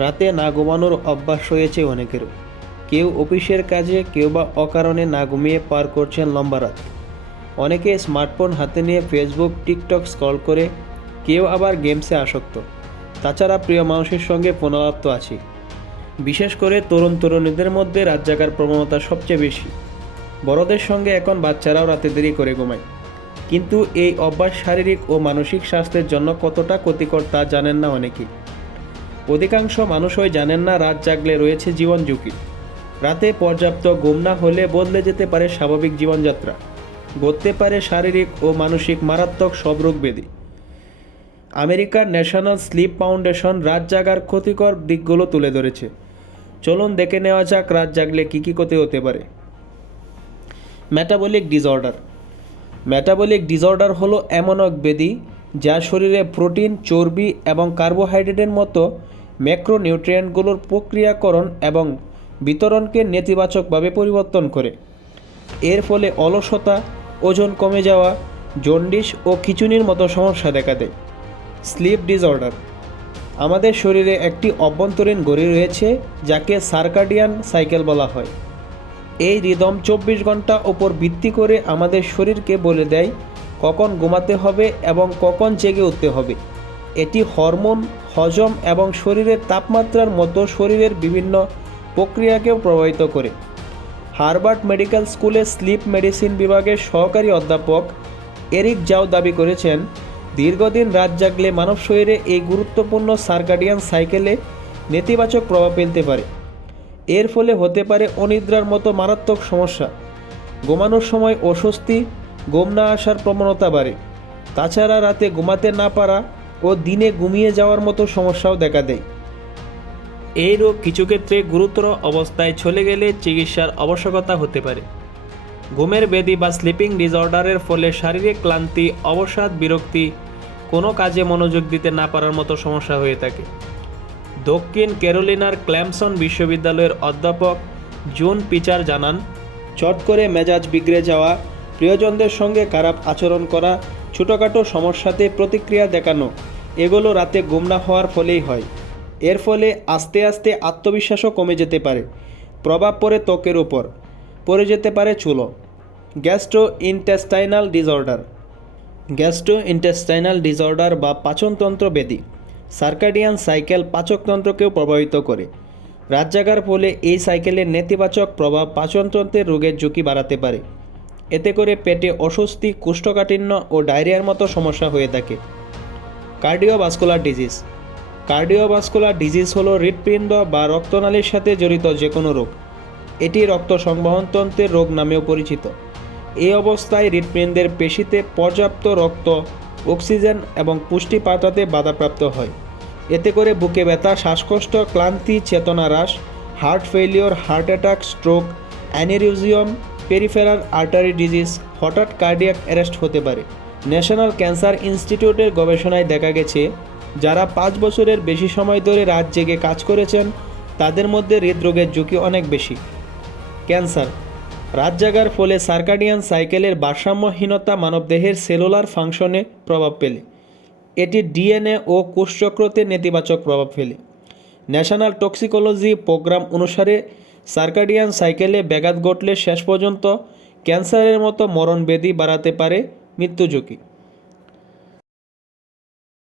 রাতে না ঘুমানোর অভ্যাস রয়েছে অনেকেরও। কেউ অফিসের কাজে, কেউ বা অকারণে না ঘুমিয়ে পার করছেন লম্বা রাত। অনেকে স্মার্টফোন হাতে নিয়ে ফেসবুক, টিকটক স্ক্রল করে, কেউ আবার গেমসে আসক্ত। তাছাড়া প্রিয় মানুষের সঙ্গে ফোনালাপ তো আছে। বিশেষ করে তরুণীদের মধ্যে রাত জাগার প্রবণতা সবচেয়ে বেশি। বড়দের সঙ্গে এখন বাচ্চারাও রাতে দেরি করে ঘুমায়। কিন্তু এই অভ্যাস শারীরিক ও মানসিক স্বাস্থ্যের জন্য কতটা ক্ষতিকর তা জানেন না অনেকেই। অধিকাংশ মানুষই জানেন না রাত জাগলে রয়েছে জীবন ঝুঁকি। রাতে পর্যাপ্ত ঘুম না হলে বদলে যেতে পারে স্বাভাবিক জীবনযাত্রা, ঘটতে পারে শারীরিক ও মানসিক মারাত্মক সব রোগ ব্যাধি। আমেরিকার ন্যাশনাল স্লিপ ফাউন্ডেশন রাত জাগার ক্ষতিকর দিকগুলো তুলে ধরেছে। চলুন দেখে নেওয়া যাক রাত জাগলে কী কী ক্ষতি হতে পারে। Metabolic disorder. মেটাবলিক ডিসঅর্ডার হলো এমন এক ব্যাধি যা শরীরে প্রোটিন, চর্বি এবং কার্বোহাইড্রেটের মতো ম্যাক্রোনিউট্রিয়েন্টগুলোর প্রক্রিয়াকরণ এবং বিতরণকে নেতিবাচকভাবে পরিবর্তন করে। এর ফলে অলসতা, ওজন কমে যাওয়া, জন্ডিস ও খিঁচুনির মতো সমস্যা দেখা দেয়। Sleep disorder. আমাদের শরীরে একটি অভ্যন্তরীণ ঘড়ি রয়েছে যাকে সার্কাডিয়ান সাইকেল বলা হয়। এই রিদম 24 ঘন্টা ওপর ভিত্তি করে আমাদের শরীরকে বলে দেয় কখন ঘুমাতে হবে এবং কখন জেগে উঠতে হবে। এটি হরমোন, হজম এবং শরীরের তাপমাত্রার মতো শরীরের বিভিন্ন প্রক্রিয়াকেও প্রভাবিত করে। হার্ভার্ড মেডিকেল স্কুলে স্লিপ মেডিসিন বিভাগের সহকারী অধ্যাপক এরিক জাও দাবি করেছেন, দীর্ঘদিন রাত জাগলে মানব শরীরে এই গুরুত্বপূর্ণ সার্কাডিয়ান সাইকেলে নেতিবাচক প্রভাব ফেলতে পারে। এর ফলে হতে পারে অনিদ্রার মতো মারাত্মক সমস্যা, ঘুমানোর সময় অস্বস্তি, ঘুম না আসার প্রবণতা বাড়ে। তাছাড়া রাতে ঘুমাতে না পারা ও দিনে ঘুমিয়ে যাওয়ার মতো সমস্যাও দেখা দেয়। এই রোগ কিছু ক্ষেত্রে গুরুতর অবস্থায় চলে গেলে চিকিৎসার আবশ্যকতা হতে পারে। ঘুমের ব্যাধি বা স্লিপিং ডিসঅর্ডারের ফলে শারীরিক ক্লান্তি, অবসাদ, বিরক্তি, কোনো কাজে মনোযোগ দিতে না পারার মতো সমস্যা হয়ে থাকে। দক্ষিণ ক্যারোলিনার ক্ল্যামসন বিশ্ববিদ্যালয়ের অধ্যাপক জুন পিচার জানান, চট করে মেজাজ বিগড়ে যাওয়া, প্রিয়জনদের সঙ্গে খারাপ আচরণ করা, ছোটোখাটো সমস্যাতে প্রতিক্রিয়া দেখানো, এগুলো রাতে ঘুম না হওয়ার ফলেই হয়। এর ফলে আস্তে আস্তে আত্মবিশ্বাসও কমে যেতে পারে। প্রভাব পড়ে ত্বকের উপর, পড়ে যেতে পারে চুলও। Gastrointestinal disorder. গ্যাস্ট্রোইন্টেস্টাইনাল ডিসঅর্ডার বা পাচনতন্ত্র ব্যাধি। সার্কাডিয়ান সাইকেল পাচকতন্ত্রকেও প্রভাবিত করে। রাত জাগার ফলে এই সাইকেলের নেতিবাচক প্রভাব পাচনতন্ত্রের রোগের ঝুঁকি বাড়াতে পারে। এতে করে পেটে অস্বস্তি, কোষ্ঠকাঠিন্য ও ডায়রিয়ার মতো সমস্যা হয়ে থাকে। Cardiovascular disease. কার্ডিওভাস্কুলার ডিজিজ হলো হৃৎপিণ্ড বা রক্তনালীর সাথে জড়িত যে কোনো রোগ। এটি রক্ত সংবহনতন্ত্রের রোগ নামেও পরিচিত। এই অবস্থায় হৃৎপিণ্ডের পেশিতে পর্যাপ্ত রক্ত, অক্সিজেন এবং পুষ্টি পাঠাতে বাধাপ্রাপ্ত হয়। এতে করে বুকে ব্যথা, শ্বাসকষ্ট, ক্লান্তি, চেতনা হ্রাস, heart failure, heart attack, stroke, aneurysm, peripheral artery disease, হঠাৎ কার্ডিয়াক অ্যারেস্ট হতে পারে। ন্যাশনাল ক্যান্সার ইনস্টিটিউটের গবেষণায় দেখা গেছে, যারা 5 বছরের বেশি সময় ধরে রাত জেগে কাজ করেছেন তাদের মধ্যে হৃদরোগের ঝুঁকি অনেক বেশি। ক্যান্সার। রাত জাগার ফলে সার্কাডিয়ান সাইকেলের ভারসাম্যহীনতা মানবদেহের সেলুলার ফাংশনে প্রভাব ফেলে। এটি ডিএনএ ও কোষচক্রতে নেতিবাচক প্রভাব ফেলে। ন্যাশনাল টক্সিকোলজি প্রোগ্রাম অনুসারে সার্কাডিয়ান সাইকেলে ব্যাঘাত ঘটলে শেষ পর্যন্ত ক্যান্সারের মতো মরণ ব্যাধি বাড়াতে পারে মৃত্যু ঝুঁকি।